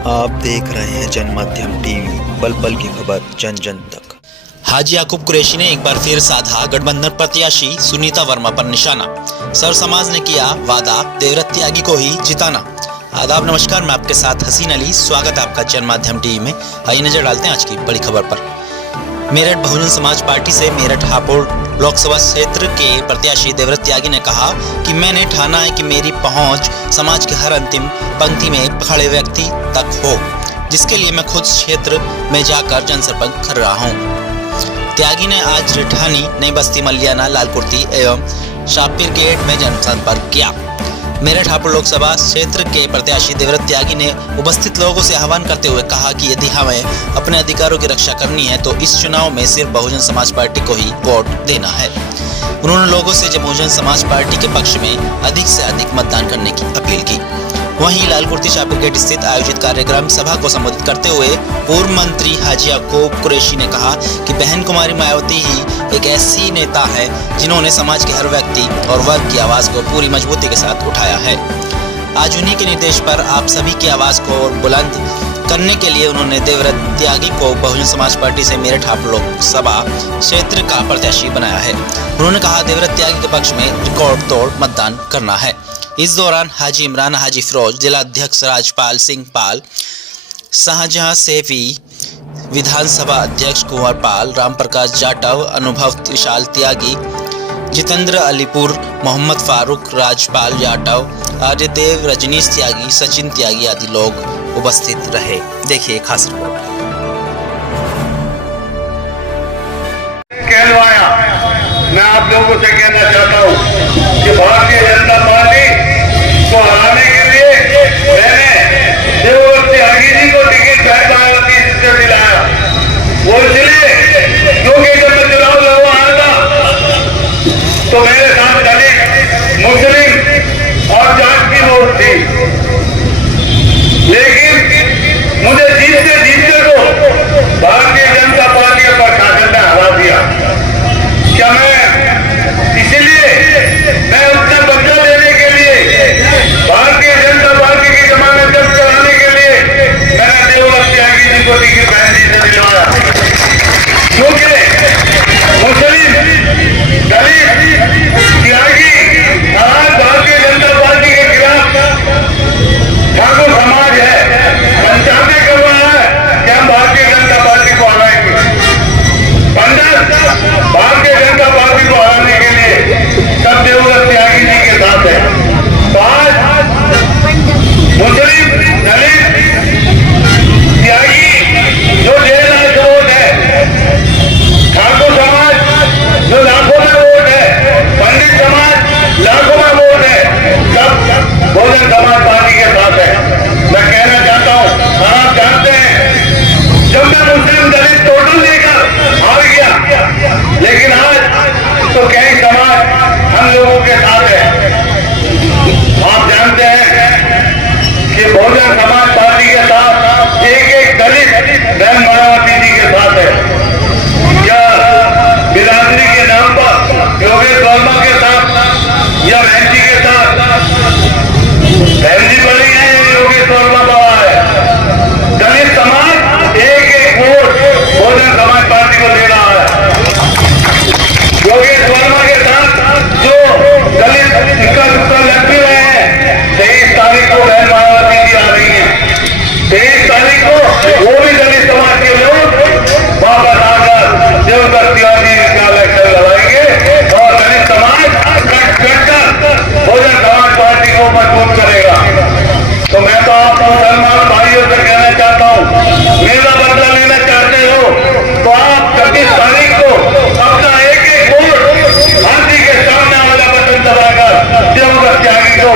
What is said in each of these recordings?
आप देख रहे हैं जनमाध्यम टीवी, पल पल की खबर जन जन तक। हाजी याकूब कुरैशी ने एक बार फिर साधा गठबंधन प्रत्याशी सुनीता वर्मा पर निशाना। सर समाज ने किया वादा देवव्रत त्यागी को ही जिताना। आदाब नमस्कार, मैं आपके साथ हसीन अली। स्वागत है आपका जनमाध्यम टीवी में। आइए नजर डालते हैं आज की बड़ी खबर पर। मेरठ बहुजन समाज पार्टी से मेरठ हापुड़ लोकसभा क्षेत्र के प्रत्याशी देवव्रत त्यागी ने कहा कि मैंने ठाना है कि मेरी पहुंच समाज के हर अंतिम पंक्ति में खड़े व्यक्ति तक हो, जिसके लिए मैं खुद क्षेत्र में जाकर जनसंपर्क कर रहा हूं। त्यागी ने आज रिठानी, नई बस्ती, मलियाना, लालकुर्ती एवं शापिर गेट में जनसंपर्क किया। मेरठ हापुड़ लोकसभा क्षेत्र के प्रत्याशी देवव्रत त्यागी ने उपस्थित लोगों से आह्वान करते हुए कहा कि यदि हमें अपने अधिकारों की रक्षा करनी है तो इस चुनाव में सिर्फ बहुजन समाज पार्टी को ही वोट देना है। उन्होंने लोगों से बहुजन समाज पार्टी के पक्ष में अधिक से अधिक मतदान करने की अपील की। वहीं लालकुर्ती शापिर गेट स्थित आयोजित कार्यक्रम सभा को संबोधित करते हुए पूर्व मंत्री हाजी याकूब कुरैशी ने कहा कि बहन कुमारी मायावती ही एक ऐसी नेता है जिन्होंने समाज के हर व्यक्ति और वर्ग की आवाज को पूरी मजबूती के साथ उठाया है। आज उन्हीं के निर्देश पर आप सभी की आवाज को बुलंद करने के लिए उन्होंने देवव्रत त्यागी को बहुजन समाज पार्टी से मेरठ हापुड़ लोकसभा क्षेत्र का प्रत्याशी बनाया है। उन्होंने कहा देवव्रत त्यागी के पक्ष में रिकॉर्ड तोड़ मतदान करना है। इस दौरान हाजी इमरान, हाजी फिरोज, जिला अध्यक्ष राजपाल सिंह पाल, शाहजहां सैफी, विधानसभा अध्यक्ष कुंवर पाल, राम प्रकाश जाटव, अनुभव विशाल त्यागी, जितेंद्र अलीपुर, मोहम्मद फारूक, राजपाल जाटव, आर्यदेव, रजनीश त्यागी, सचिन त्यागी आदि लोग उपस्थित रहे। देखिए खास रिपोर्ट। मैं आप लोगों से कहना चाहता हूँ कि भारतीय जनता पार्टी को हराने के लिए मैंने देवव्रत त्यागी जी को टिकट मायावती से दिलाया। वो इसलिए क्योंकि जब मैं चुनाव लड़वा था तो मेरे साथ दलित, मुस्लिम और जाट की वोट थी, लेकिन मुझे जीतते को भारतीय जनता पार्टी के प्रशासन ने हरा दिया। क्या मैं उसका बदला लेने के लिए, भारतीय जनता पार्टी की जमानत जब्त कराने के लिए मैंने देवव्रत त्यागी जी को टिकट बहन जी से दिलवाया, क्योंकि मुस्लिम, दलित, त्यागी आज भारतीय जनता पार्टी के खिलाफ ठाकुर समाज है, पंचायतें कर रहा है कि हम भारतीय जनता पार्टी को हराएंगे। पंडित भारतीय जनता पार्टी को हराने के लिए सब देवव्रत त्यागी जी के साथ है। तो आज मुस्लिम, दलित, त्यागी जो 1.5 लाख वोट है, ठाकुर समाज जो लाखों में वोट है, पंडित समाज लाखों में वोट है, सब बहुजन समाज पार्टी के साथ है। मैं कहना चाहता हूँ, आप जानते हैं जब मैं मुस्लिम, दलित टोटल लेकर हार गया, लेकिन आज तो कई समाज हम लोगों के साथ है। आप जानते हैं कि बहुजन समाज पार्टी के साथ एक दलित बहन मायावती जी के साथ है। क्या बिरादरी के नाम पर योगेश वर्मा के साथ या बहन जी के साथ, बहन जी बड़ी है, योगेश वर्मा बड़ा है। दलित समाज एक वोट बहुजन समाज पार्टी को दे रहा है। योगेश वर्मा के साथ जो दलित लग भी रहे हैं, 23 तारीख को बहन मायावती जी आ रही है। 23 तारीख को वो भी दलित समाज के लोग वापस आकर देवव्रत त्यागी का इलेक्शन लड़ाएंगे और दलित समाज कटकर बहुजन समाज पार्टी को मजबूत करेगा। तो मैं तो आप मुसलमान भाइयों से कहना चाहता हूँ, मेरा बदला लेना चाहते हो तो आप 31 तारीख को अपना एक वोट हाथी के सामने वाला बटन दबाकर देवव्रत त्यागी को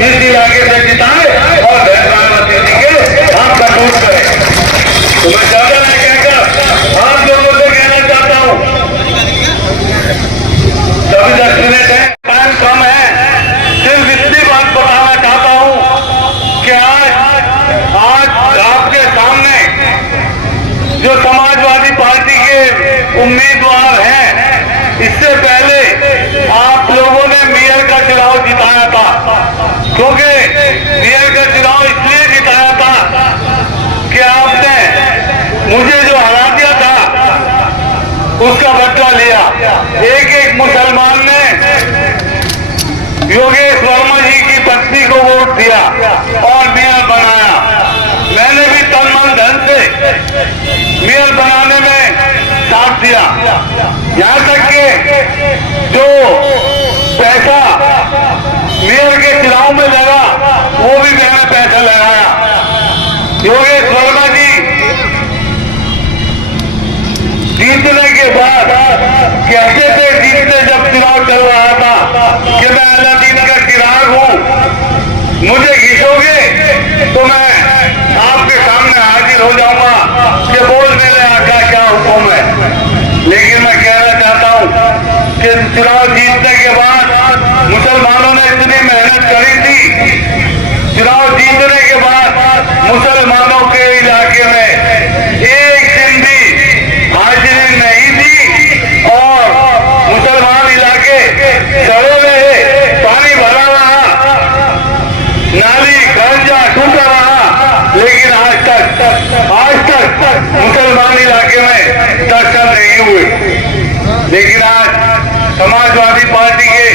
इस इलाके से जिताए और बहन मायावती जी के हाथ मजबूत करें। तो मैं ज्यादा नहीं कहकर आप लोगों से कहना चाहता हूँ, सभी 10 मिनट है, टाइम कम है, सिर्फ इतनी बात बताना चाहता हूँ कि आज आपके सामने जो समाजवादी पार्टी के उम्मीदवार हैं, इससे पहले आप लोगों ने मेयर का चुनाव जिताया था, क्योंकि मेयर का चुनाव इसलिए जिताया था योगेश वर्मा जी की पत्नी को वोट दिया और मेयर बनाया। मैंने भी तन मन धन से मेयर बनाने में साथ दिया। यहाँ तक के जो पैसा मेयर के चुनाव में लगा वो भी मैंने पैसा लगाया। योगेश वर्मा जी जीतने के बाद कहते थे, जीतने जब चुनाव चल रहा था कि मैं अल्लादीन का चिराग हूं, मुझे घिसोगे तो मैं आपके सामने हाजिर हो जाऊंगा कि बोल मेरे आका क्या हुक्म है। लेकिन मैं कहना चाहता हूं कि चुनाव जीतने के बाद मुसलमानों ने इतनी मेहनत करी थी, चुनाव जीतने के बाद मुसलमानों के इलाके में एक दिन भी हाजिरी नहीं थी और मुसलमान इलाके सड़े रहे, पानी भरा रहा, नाली खर्चा टूटा रहा, लेकिन आज तक मुसलमान इलाके में दर्शन नहीं हुए। लेकिन आज समाजवादी पार्टी के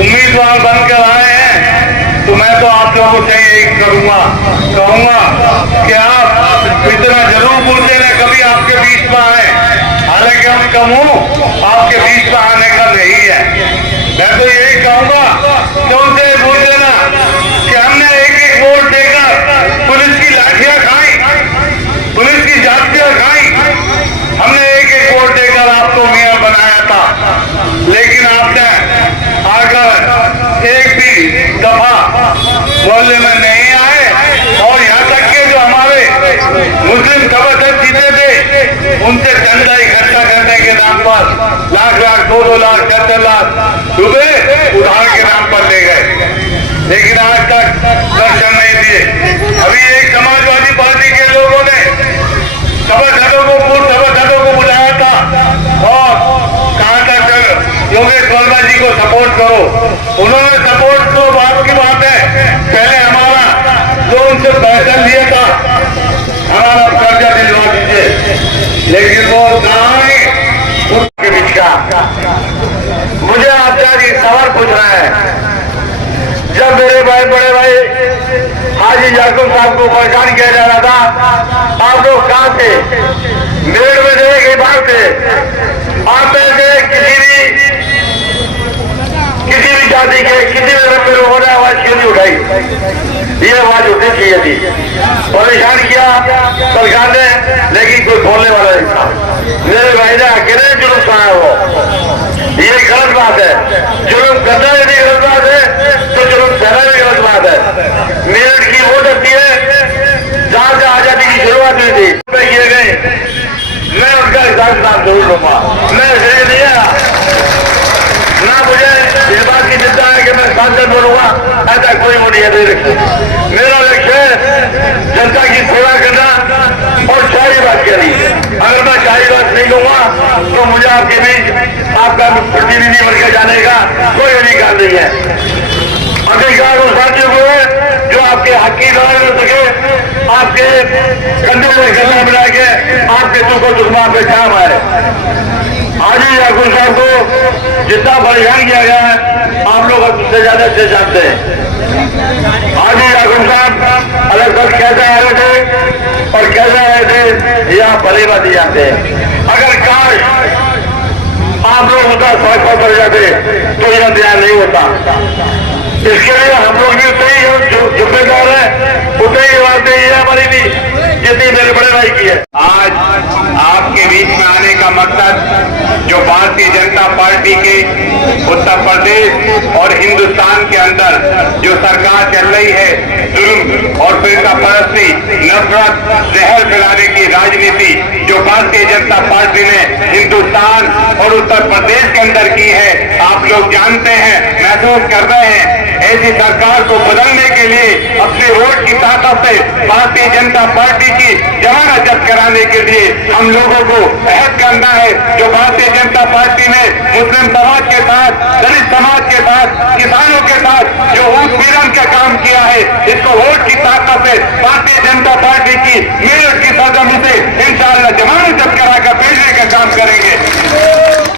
उम्मीदवार बनकर आए हैं तो मैं तो आप लोगों से यही कहूंगा कि आप इतना जरूर बोलते ना कभी आपके बीच में आए। हालांकि हम कम हूं, आपके बीच में आने का नहीं है। मैं तो यही कहूंगा कि उनसे बोल देना कि हमने एक वोट देकर पुलिस की लाठियां खाई, पुलिस की जातियां खाई, हमने एक वोट देकर आपको मेयर बनाया था, लेकिन आपने आकर एक भी दफा मोहल्ले में नहीं आए। और यहाँ तक के जो हमारे मुस्लिम सभासद जीते थे उनसे चंदा इकट्ठा करने के नाम पर लाख 2-2 लाख 4-4 लाख रुपए उधार के नाम पर ले गए, लेकिन आज तक दर्शन नहीं दिए। अभी एक समाजवादी पार्टी के लोगों ने सभासदों को पूर्व सभासदों को बुलाया था और कहा था सर योगेश वर्मा जी को सपोर्ट करो। उन्होंने सपोर्ट तो बात की बात है, पहले हमारा जो उनसे पैसा लिया था हमारा कर्जा दिलवा दीजिए, लेकिन वो कहाँ है उनके बीच का। मुझे आपसे आज एक सवाल पूछना है, जब मेरे बड़े भाई हाजी याकूब साहब को परेशान किया जा रहा था, आप लोग कहाँ थे? मेरठ में थे कि बाहर थे? आप में से किसी भी जाति के किसी भी रंग में लोगों ने आवाज क्यों नहीं उठाई? ये आवाज उठनी चाहिए थी। परेशान किया सरकार ने, लेकिन कोई बोलने वाला नहीं था। मेरे भाई ने अकेले जुलूम सहाया वो, ये गलत बात है। जुलूम करना यदि गलत बात है तो जुलूम सहना भी गलत बात है। मेरठ की वो धरती है जहां से आजादी की शुरुआत हुई थी, किए गए, मैं उनका हिसाब जरूर लूंगा। मैं इसलिए नहीं आया, ना मुझे इस बात की चिंता है कि मैं सांसद बनूंगा, ऐसा कोई वो नहीं है। मेरा लक्ष्य है जनता की सेवा करना और शाही बात करी। अगर मैं शाही बात नहीं दूंगा तो मुझे आपके बीच आपका प्रतिनिधि बनकर जाने का कोई अधिकार नहीं है। अधिकार उन साथियों को है जो आपके हक की लड़ाई कर सके, आपके कंधे में कंधा मिला के आपके दुख दुखमा पे काम आए। हाजी याकूब साहब को जितना परेशान किया गया है आप लोग उससे ज्यादा अच्छे जानते हैं। हाजी याकूब साहब अलग अलग कैसे आए थे और कैसे आए थे यह भली बात जानते हैं। अगर काश आप लोग उनका सड़क पर जाते तो यह ध्यान नहीं होता। इसके लिए हम लोग भी उतने ही जिम्मेदार है, उतने ही बातें ये हमारी भी जितनी मेरे बड़े भाई की है। आज आपके बीच में आने का मकसद जो भारतीय जनता पार्टी के उत्तर प्रदेश और हिंदुस्तान के अंदर जो सरकार चल रही है, जुल्म और फिरका परस्ती, नफरत, जहर फैलाने की राजनीति जो भारतीय जनता पार्टी ने हिंदुस्तान और उत्तर प्रदेश के अंदर की है, आप लोग जानते हैं, महसूस कर रहे हैं। ऐसी सरकार को बदलने के लिए अपने वोट की ताकत से भारतीय जनता पार्टी की जमानत जब्त कराने के लिए हम लोगों को अहद करना है। जो भारतीय जनता पार्टी ने मुस्लिम समाज के साथ, दलित समाज के साथ, किसानों के साथ जो